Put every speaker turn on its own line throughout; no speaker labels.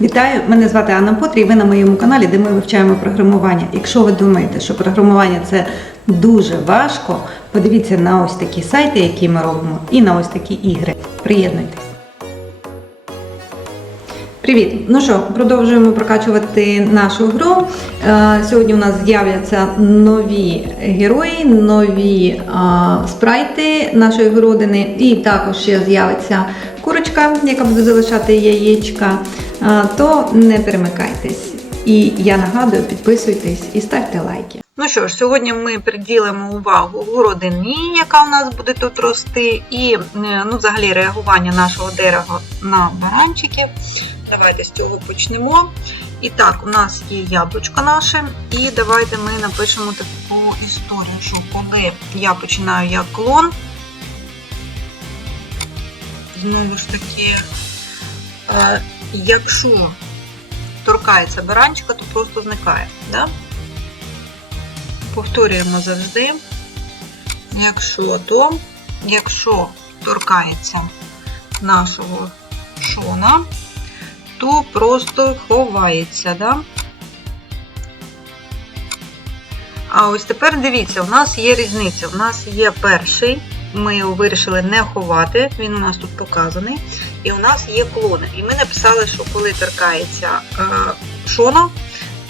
Вітаю! Мене звати Анна Потрі, і ви на моєму каналі, де ми вивчаємо програмування. Якщо ви думаєте, що програмування це дуже важко, подивіться на ось такі сайти, які ми робимо, і на ось такі ігри. Приєднуйтесь. Привіт! Ну що, продовжуємо прокачувати нашу гру. Е, Сьогодні у нас з'являться нові герої, нові спрайти нашої городини, і також ще з'явиться курочка, яка буде залишати яєчка. Е, То не перемикайтесь. І я нагадую, підписуйтесь і ставте лайки. Ну що ж, сьогодні ми приділимо увагу городині, яка у нас буде тут рости, і е, ну, взагалі реагування нашого дерева на баранчиків. Давайте з цього почнемо. І так, у нас є яблучко наше, і давайте ми напишемо таку історію, що коли я починаю як клон, знову ж таки, е, якщо торкається баранчика, то просто зникає. Да? Повторюємо завжди. Якщо то, якщо торкається нашого шона, то просто ховається. Да? А ось тепер дивіться, у нас є різниця. У нас є перший, ми його вирішили не ховати, він у нас тут показаний. І у нас є клони. І ми написали, що коли торкається е, шона,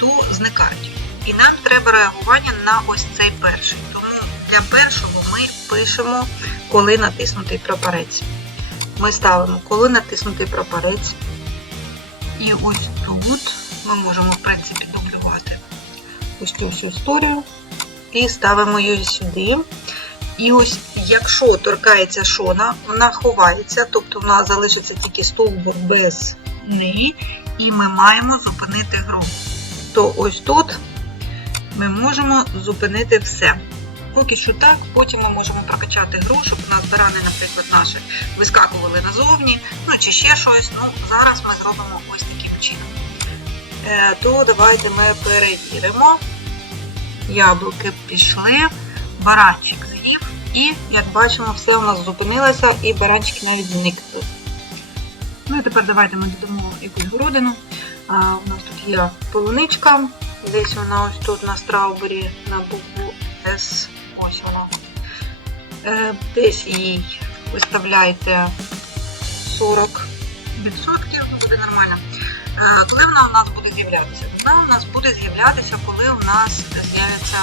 то зникають. І нам треба реагування на ось цей перший. Тому для першого ми пишемо, коли натиснутий прапорець. Ми ставимо, коли натиснутий прапорець. І ось тут ми можемо, в принципі, дублювати ось цю всю історію. І ставимо її сюди. І ось, якщо торкається шона, вона ховається, тобто в нас залишиться тільки стовбур без неї, і ми маємо зупинити гру. То ось тут ми можемо зупинити все. Поки що так, потім ми можемо прокачати гру, щоб у нас барани, наприклад, наші вискакували назовні, ну чи ще щось. Ну, зараз ми зробимо ось таким чином. Е, то давайте ми перевіримо. Яблуки пішли, баранчик з'їв, і, як бачимо, все у нас зупинилося, і баранчики навіть зникли. Ну і тепер давайте ми додамо якусь городину. А, у нас тут є полуничка, десь вона ось тут на страубері на букву С. Ось вона. Е, десь їй виставляйте 40%, буде нормально. Е, Коли вона у нас буде з'являтися? Вона у нас буде з'являтися, коли у нас з'являться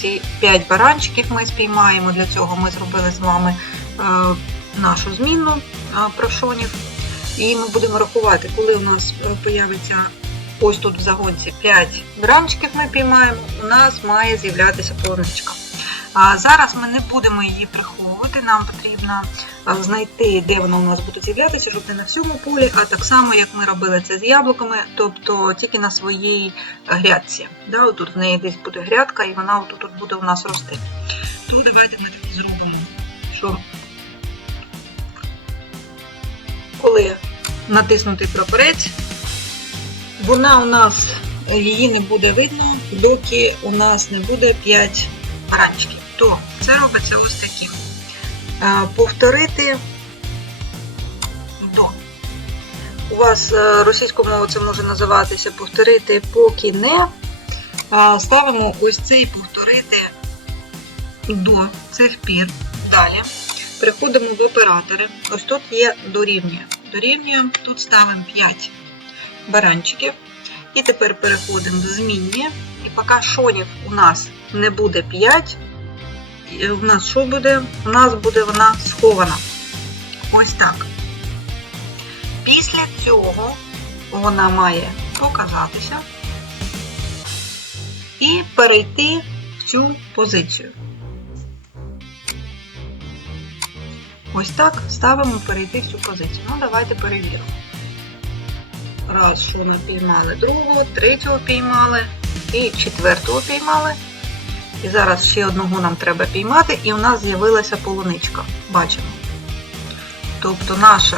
ці 5 баранчиків, ми спіймаємо. Для цього ми зробили з вами е, нашу змінну е, прошонів. І ми будемо рахувати, коли у нас е, появиться ось тут в загонці 5 баранчиків ми піймаємо, у нас має з'являтися полуничка. А зараз ми не будемо її приховувати, нам потрібно знайти, де вона у нас буде з'являтися, щоб не на всьому полі, а так само, як ми робили це з яблуками, тобто тільки на своїй грядці. Да, тут в неї десь буде грядка, і вона отут тут буде у нас рости. То давайте ми так зробимо, що коли натиснутий прапорець, вона у нас її не буде видно, доки у нас не буде 5 баранчиків. То це робиться ось таким. Повторити до. У вас е, російською мовою це може називатися повторити поки не. Ставимо ось цей повторити до, це впір. Далі. Переходимо в оператори. Ось тут є дорівнює. Дорівнюємо, тут ставимо 5 баранчиків. І тепер переходимо до змінні. І поки шонів у нас не буде 5, у нас що буде? У нас буде вона схована. Ось так. Після цього вона має показатися і перейти в цю позицію. Ось так ставимо перейти в цю позицію. Ну, давайте перевіримо. Раз, ми піймали другого, третього піймали і четвертого піймали. І зараз ще одного нам треба піймати, і у нас з'явилася полуничка. Бачимо. Тобто наше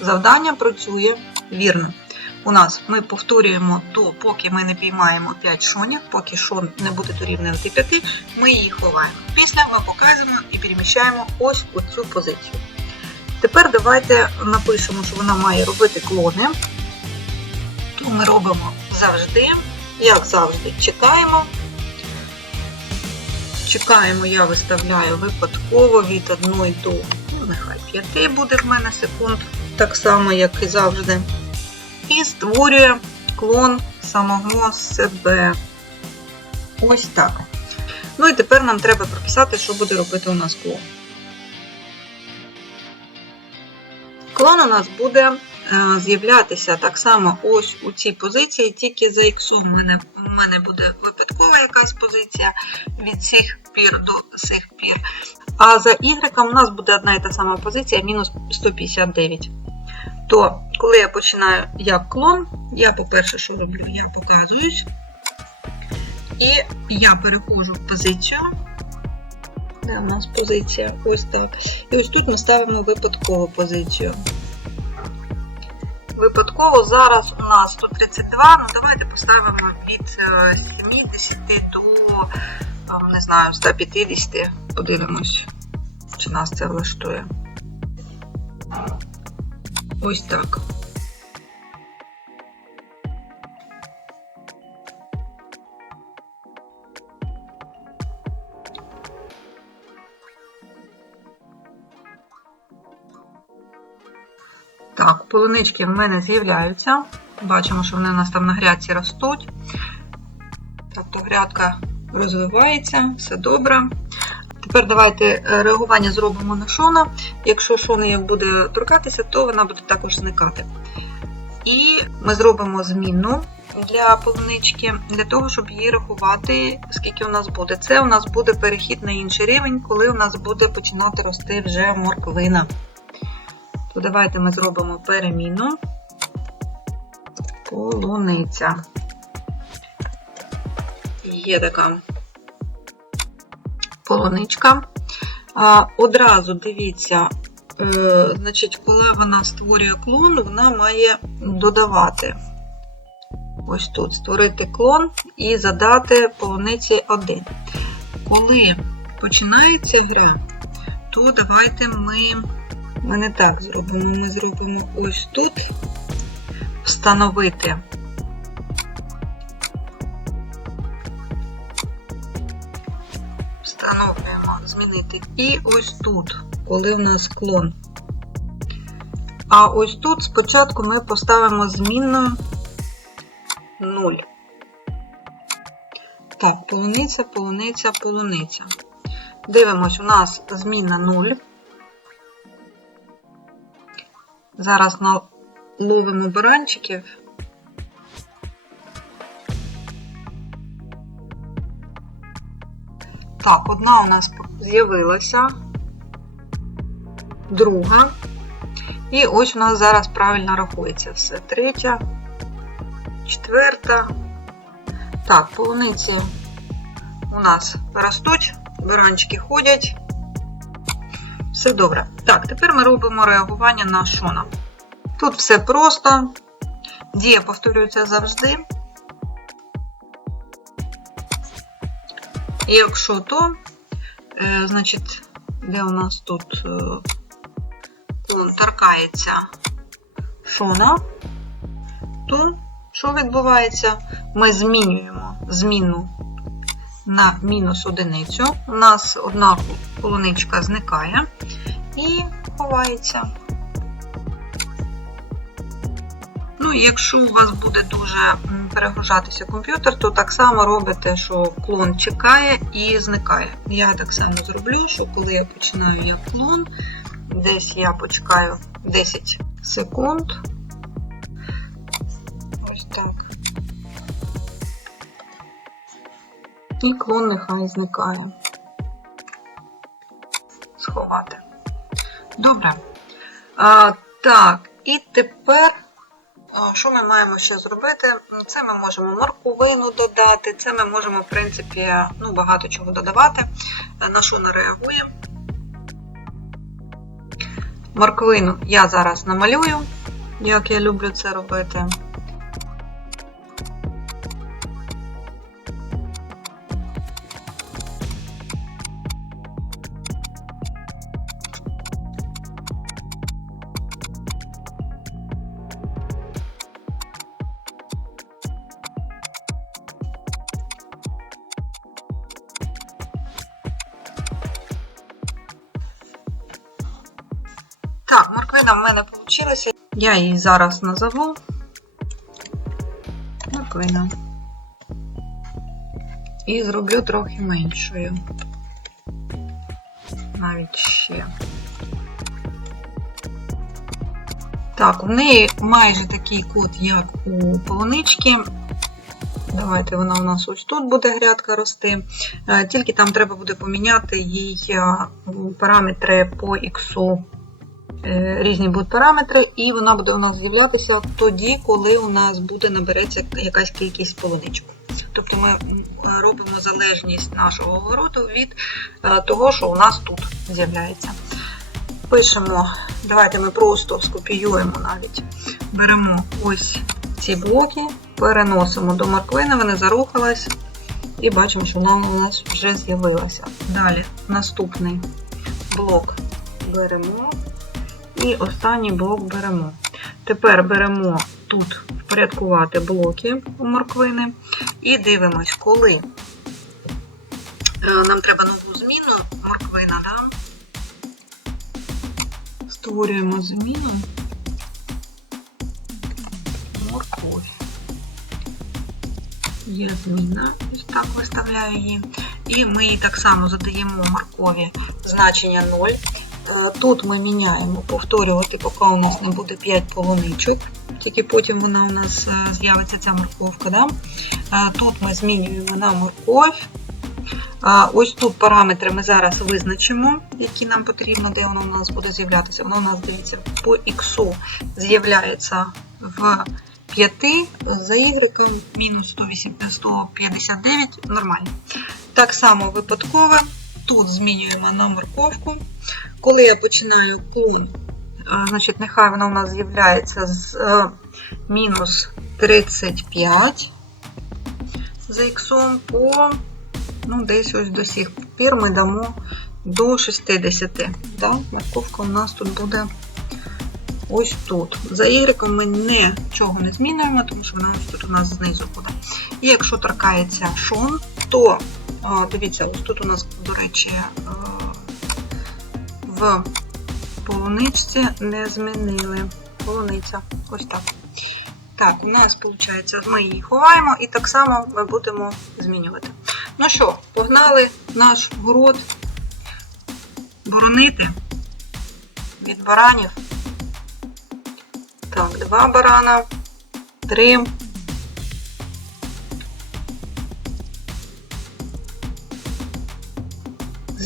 завдання працює вірно. У нас ми повторюємо то, поки ми не піймаємо 5 шонів, поки шон не буде дорівнювати 5, ми її ховаємо. Після ми показуємо і переміщаємо ось у цю позицію. Тепер давайте напишемо, що вона має робити клони. Ми робимо завжди? Як завжди, чекаємо. Чекаємо, я виставляю випадково від 1 до, ну, нехай 5 буде в мене секунд, так само, як і завжди. І створює клон самого себе. Ось так. Ну і тепер нам треба прописати, що буде робити у нас клон. Клон у нас буде з'являтися так само ось у цій позиції, тільки за X у мене, у мене буде випадкова якась позиція від цих пір до цих пір. А за Y у нас буде одна і та сама позиція мінус 159. То, коли я починаю як клон, я, по-перше, що роблю? Я показуюсь. І я переходжу в позицію. Де у нас позиція? Ось так. І ось тут ми ставимо випадкову позицію. Випадково зараз у нас 132, ну давайте поставимо від 70 до, не знаю, 150. Подивимось, чи нас це влаштує. Ось так. Полунички в мене з'являються. Бачимо, що вони у нас там на грядці ростуть. Тобто грядка розвивається, все добре. Тепер давайте реагування зробимо на шона. Якщо шона буде торкатися, то вона буде також зникати. І ми зробимо зміну для полунички, для того, щоб її рахувати, скільки у нас буде. Це у нас буде перехід на інший рівень, коли у нас буде починати рости вже морквина. То давайте ми зробимо переміну полуниця. Є така полуничка. Одразу дивіться, е, значить, коли вона створює клон, вона має додавати. Ось тут створити клон і задати полуниці 1. Коли починається гра, то давайте ми. Ми не так зробимо. Ми зробимо ось тут встановити. Встановлюємо, змінити. І ось тут, коли у нас клон. А ось тут спочатку ми поставимо змінну 0. Так, полуниця, полуниця, полуниця. Дивимось, у нас зміна 0. Зараз наловимо баранчиків. Так, одна у нас з'явилася, друга. І ось у нас зараз правильно рахується все. Третя, четверта. Так, полуниці у нас ростуть, баранчики ходять. Все добре. Так, тепер ми робимо реагування на шона. Тут все просто. Дія повторюється завжди. І якщо то, е, значить, де у нас тут е, торкається шона, то що відбувається? Ми змінюємо зміну на мінус одиницю. У нас одна полуничка зникає і ховається. Ну, якщо у вас буде дуже перегружатися комп'ютер, то так само робите, що клон чекає і зникає. Я так само зроблю, що коли я починаю як клон, десь я почекаю 10 секунд. І клон нехай зникає. Сховати. Добре. А, Так, і тепер. Що ми маємо ще зробити? Це ми можемо морковину додати, це ми можемо, в принципі, ну, багато чого додавати. На що не реагуємо. Морквину я зараз намалюю, як я люблю це робити. Я її зараз назову. Морквина. І зроблю трохи меншою. Навіть ще. Так, в неї майже такий код, як у полунички. Давайте вона у нас ось тут буде грядка рости. Е, Тільки там треба буде поміняти їй е, параметри по іксу. Е, Різні будуть параметри, і вона буде у нас з'являтися тоді, коли у нас буде набереться якась кількість полуничок. Тобто ми робимо залежність нашого огороду від е, того, що у нас тут з'являється. Пишемо, давайте ми просто скопіюємо навіть. Беремо ось ці блоки, переносимо до морквини, вона зарухалась, і бачимо, що вона у нас вже з'явилася. Далі наступний блок беремо. І останній блок беремо. Тепер беремо тут впорядкувати блоки у морквини і дивимось, коли е, нам треба нову зміну морквина, да? створюємо зміну морковь. Є зміна, ось так виставляю її. І ми їй так само задаємо моркові значення 0. Е, Тут ми міняємо повторювати, поки у нас не буде 5 полуничок. Тільки потім вона у нас е, з'явиться ця морковка. Да? Е, Тут ми змінюємо на морковь. Ось тут параметри ми зараз визначимо, які нам потрібно, де воно у нас буде з'являтися. Воно у нас, дивіться, по X з'являється в 5, за Y мінус 159, нормально. Так само випадкове. Тут змінюємо на морковку. Коли я починаю клон, значить, нехай вона у нас з'являється з е, мінус 35 за іксом по ну, десь ось до сих пір ми дамо до 60. Да? Морковка у нас тут буде ось тут. За Y ми нічого не змінюємо, тому що вона ось тут у нас знизу буде. І якщо торкається шон, то дивіться, ось тут у нас, до речі, е, в полуничці не змінили. Полуниця. Ось так. Так, у нас виходить, ми її ховаємо і так само ми будемо змінювати. Ну що, погнали наш город боронити від баранів. Так, два барана, три.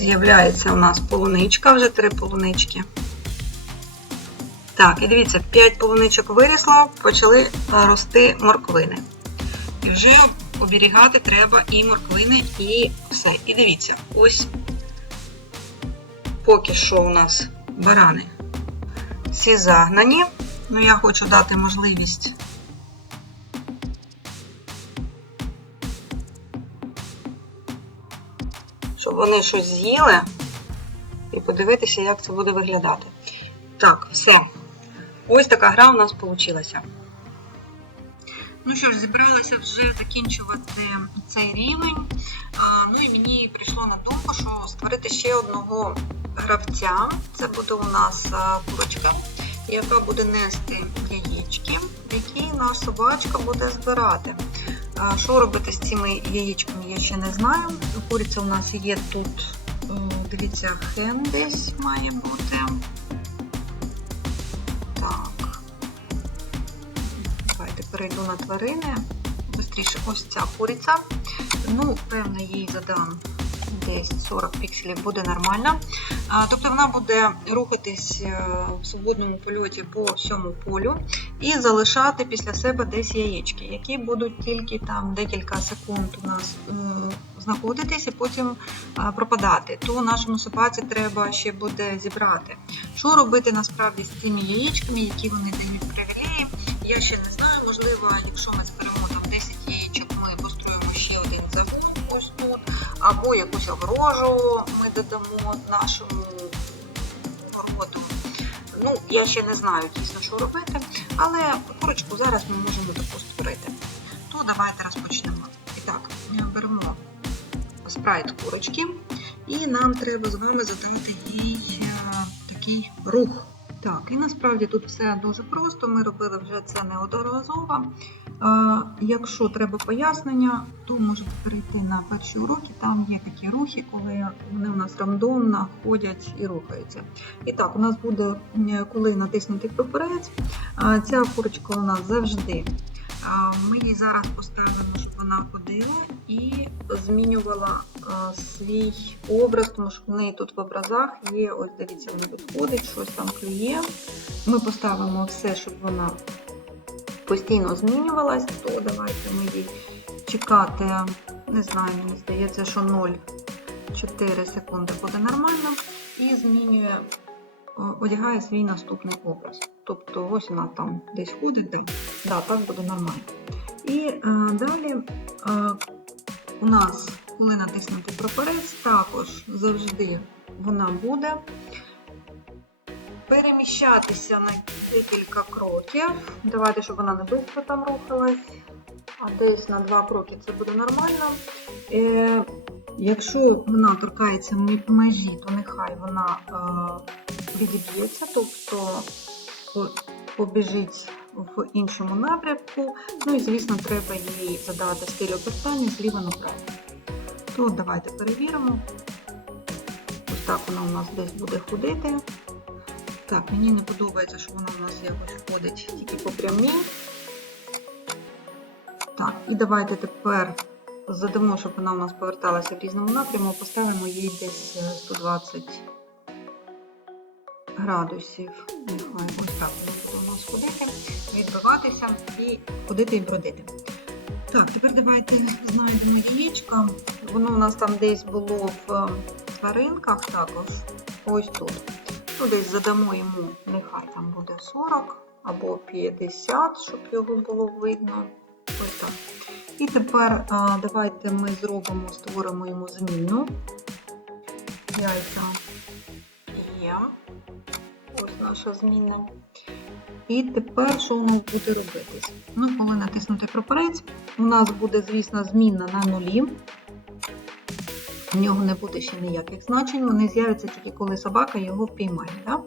З'являється у нас полуничка, вже три полунички. Так, і дивіться, 5 полуничок вирісло, почали рости морквини. І вже оберігати треба і морквини, і все. І дивіться, ось поки що у нас барани всі загнані. Ну, я хочу дати можливість. Щоб вони щось з'їли і подивитися, як це буде виглядати. Так, все. Ось така гра у нас вийшла. Ну що ж, зібралася вже закінчувати цей рівень. Ну і мені прийшло на думку, що створити ще одного гравця. Це буде у нас курочка, яка буде нести яєчки, які наш собачка буде збирати. Що робити з цими яєчками, я ще не знаю. Куриця у нас є тут, дивіться, хен десь має бути. Так. Давайте перейду на тварини. Бистріше, ось ця куриця. Ну, певно, їй задам десь 40 пікселів, буде нормально. Тобто вона буде рухатись е, в свободному польоті по всьому полю і залишати після себе десь яєчки, які будуть тільки там декілька секунд у нас м, знаходитись і потім пропадати. То нашому собаці треба ще буде зібрати. Що робити насправді з цими яєчками, які вони дають привілеї, я ще не знаю. Можливо, якщо ми зберемо або якусь огорожу ми додамо нашому роботу. Ну, я ще не знаю дійсно, що робити, але курочку зараз ми можемо таку створити. То давайте розпочнемо. І так, беремо спрайт курочки, і нам треба з вами задати їй е, такий рух. Так, і насправді тут все дуже просто. Ми робили вже це неодноразово. Якщо треба пояснення, то можете перейти на перші уроки. Там є такі рухи, коли вони у нас рандомно ходять і рухаються. І так, у нас буде, коли натиснути прапорець, е, ця курочка у нас завжди. Ми її зараз поставимо, щоб вона ходила і змінювала свій образ, тому що в неї тут в образах є, ось дивіться, вона підходить, щось там клює. Ми поставимо все, щоб вона постійно змінювалась, то давайте ми їй чекати, не знаю, мені здається, що 0,4 секунди буде нормально, і змінює, одягає свій наступний образ. Тобто ось вона там десь ходить, да, да так буде нормально. І е, далі е, у нас, коли натиснути прапорець, також завжди вона буде переміщатися на декілька кроків. Давайте, щоб вона не швидко там рухалась, а десь на два кроки це буде нормально. Е, якщо вона торкається межі, то нехай вона е, відіб'ється, тобто побіжить в іншому напрямку. Ну і, звісно, треба їй задати стиль обертання зліва направо. То давайте перевіримо. Ось так вона у нас десь буде ходити. Так, мені не подобається, що вона у нас якось ходить тільки по прямій. Так, і давайте тепер задамо, щоб вона у нас поверталася в різному напряму, поставимо їй десь е, 120 градусів. Нехай ось так вона буде у нас ходити, відбиватися і ходити і бродити. Так, тепер давайте знайдемо яєчко. Воно у нас там десь було в е, тваринках також. Ось тут. Ну, десь задамо йому, нехай там буде 40 або 50, щоб його було видно. Ось так. І тепер а, давайте ми зробимо, створимо йому зміну. Яйця є. Ось наша зміна. І тепер що нас буде робитись? Ну, коли натиснути прапорець, у нас буде, звісно, зміна на нулі. У нього не буде ще ніяких значень, вони з'являться тільки коли собака його впіймає. Да?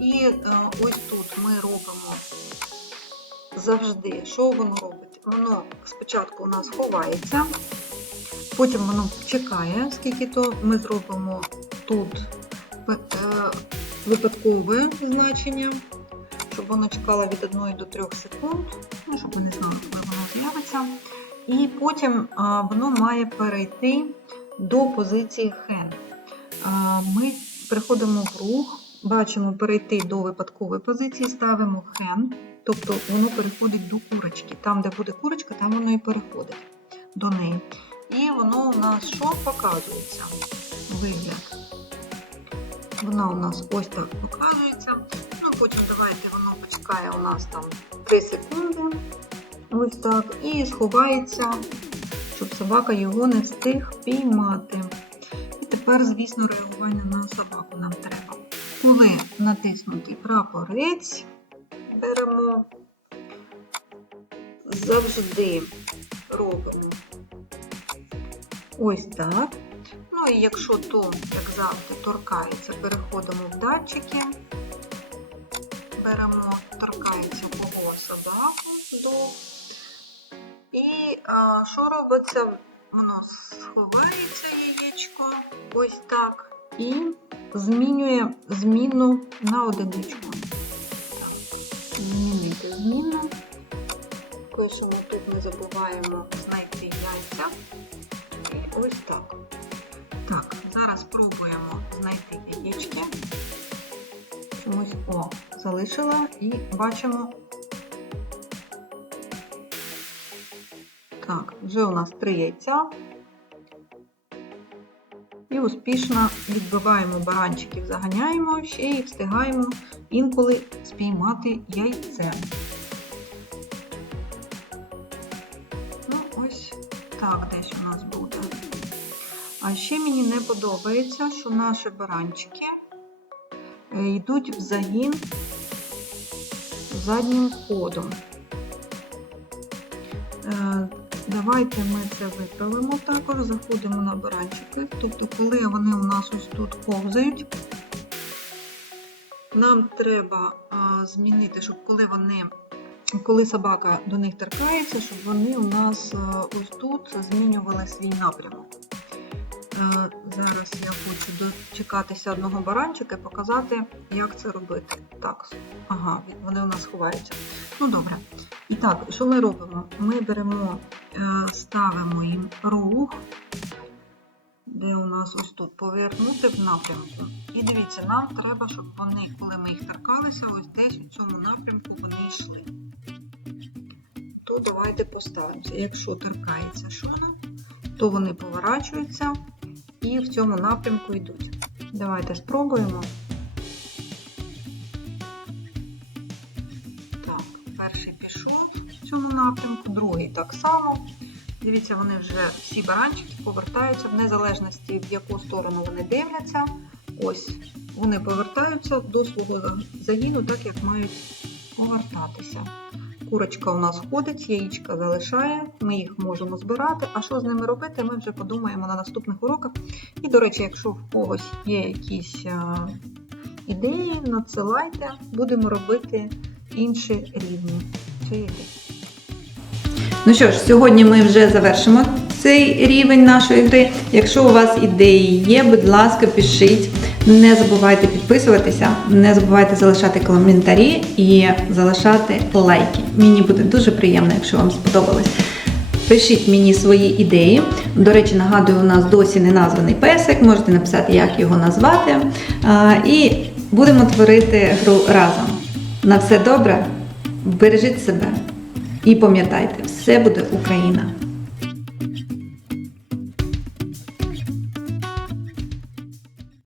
І е, ось тут ми робимо завжди, що воно робить? Воно спочатку у нас ховається, потім воно чекає, скільки то ми зробимо тут е, випадкове значення, щоб воно чекало від 1 до 3 секунд, ну, щоб ми не знали, коли воно з'явиться. І потім воно має перейти до позиції. А, Ми переходимо в рух, бачимо перейти до випадкової позиції, ставимо hen, тобто воно переходить до курочки. Там, де буде курочка, там воно і переходить до неї. І воно у нас що показується? Вигляд. Вона у нас ось так показується. Ну, потім давайте воно почекає у нас там 3 секунди. Ось так. І сховається, щоб собака його не встиг піймати. І тепер, звісно, реагування на собаку нам треба. Коли натиснутий прапорець, беремо, завжди робимо ось так. Ну і якщо то, як завжди, торкається, переходимо в датчики, беремо, торкається кого собаку до. А, що робиться? Воно сховається яєчко, ось так, і змінює зміну на одиничку. Змінити зміну. Пишемо тут не забуваємо знайти яйця. І ось так. Так, зараз спробуємо знайти яєчки. Чомусь о, залишила і бачимо. Так, вже у нас три яйця. І успішно відбиваємо баранчиків, заганяємо ще і встигаємо інколи спіймати яйце. Ну, ось так десь у нас буде. А ще мені не подобається, що наші баранчики е, йдуть в загін заднім ходом. Давайте ми це виправимо також, заходимо на баранчики. Тобто, коли вони у нас ось тут повзають, Нам треба а, змінити, щоб коли вони, коли собака до них торкається, щоб вони у нас а, ось тут змінювали свій напрямок. Е, Зараз я хочу дочекатися одного баранчика і показати, як це робити. Так, ага, вони у нас ховаються. Ну добре. І так, що ми робимо? Ми беремо, е, ставимо їм рух, де у нас ось тут повернути в напрямку. І дивіться, нам треба, щоб вони, коли ми їх торкалися, ось десь у цьому напрямку вони йшли. То давайте поставимося. Якщо торкається шона, то вони поворачуються і в цьому напрямку йдуть. Давайте спробуємо. Так, перший пішов в цьому напрямку, другий так само. Дивіться, вони вже всі баранчики повертаються в незалежності, в яку сторону вони дивляться. Ось вони повертаються до свого загіну, так як мають повертатися. Курочка у нас ходить, яєчка залишає, ми їх можемо збирати. А що з ними робити, ми вже подумаємо на наступних уроках. І, до речі, якщо в когось є якісь а, ідеї, надсилайте, будемо робити інші рівні цієї.
Ну що ж, сьогодні ми вже завершимо цей рівень нашої гри. Якщо у вас ідеї є, будь ласка, пишіть. Не забувайте підписуватися, не забувайте залишати коментарі і залишати лайки. Мені буде дуже приємно, якщо вам сподобалось. Пишіть мені свої ідеї. До речі, нагадую, у нас досі не названий песик, можете написати, як його назвати. І будемо творити гру разом. На все добре, бережіть себе і пам'ятайте, все буде Україна.